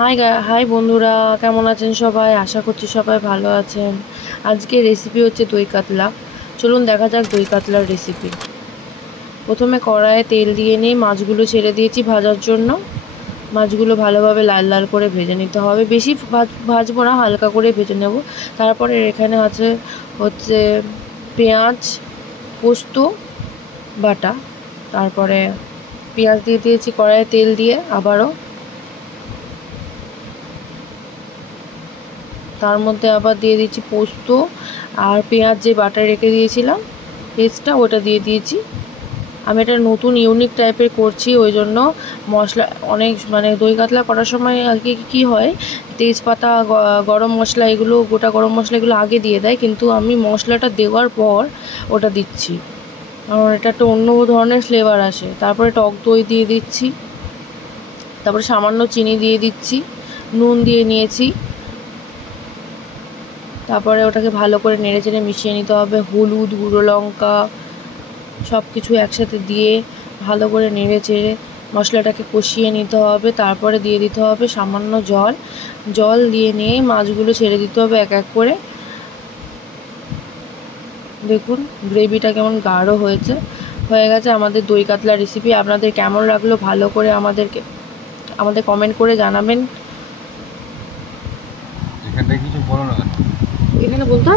High বন্ধুরা, কেমন আছেন সবাই? আশা করছি সবাই ভালো আছেন। আজকে রেসিপি হচ্ছে দই কাতলা। চলুন দেখা যাক দই কাতলার রেসিপি। প্রথমে কড়াইয়ে তেল দিয়ে নিয়ে মাছগুলো ছেড়ে দিয়েছি ভাজার জন্য। মাছগুলো ভালোভাবে লাল লাল করে ভেজে নিতে হবে, বেশি ভাজবো না, হালকা করে ভেজে নেব। তারপরে এখানে হচ্ছে পেঁয়াজ, পোস্ত বাটা। তারপরে পেঁয়াজ দিয়ে দিয়েছি কড়াইয়ে তেল দিয়ে আবারও। তার মধ্যে আবার দিয়ে দিচ্ছি পোস্ত আর পেঁয়াজ যে বাটায় রেখে দিয়েছিলাম পেস্টটা, ওটা দিয়ে দিয়েছি। আমি এটা নতুন ইউনিক টাইপের করছি, ওই জন্য মশলা অনেক দই কাতলা করার সময় আর কি হয়, তেজপাতা, গরম মশলা, এগুলো গোটা গরম মশলা এগুলো আগে দিয়ে দেয়, কিন্তু আমি মশলাটা দেওয়ার পর ওটা দিচ্ছি, কারণ এটা একটা অন্য ধরনের ফ্লেভার আসে। তারপরে টক দই দিয়ে দিচ্ছি, তারপরে সামান্য চিনি দিয়ে দিচ্ছি, নুন দিয়ে নিয়েছি। তারপরে ওটাকে ভালো করে নেড়ে চেড়ে মিশিয়ে নিতে হবে। হলুদ, গুঁড়ো লঙ্কা সব কিছু একসাথে দিয়ে ভালো করে নেড়ে চেড়ে মশলাটাকে কষিয়ে নিতে হবে। তারপরে দিয়ে দিতে হবে সামান্য জল দিয়ে নিয়ে মাছগুলো ছেড়ে দিতে হবে এক এক করে। দেখুন গ্রেভিটা কেমন গাঢ় হয়ে গেছে আমাদের দই কাতলা রেসিপি। আপনাদের কেমন লাগলো ভালো করে আমাদের কমেন্ট করে জানাবেন। এখানে কিছু বলো না, এখানে বলতে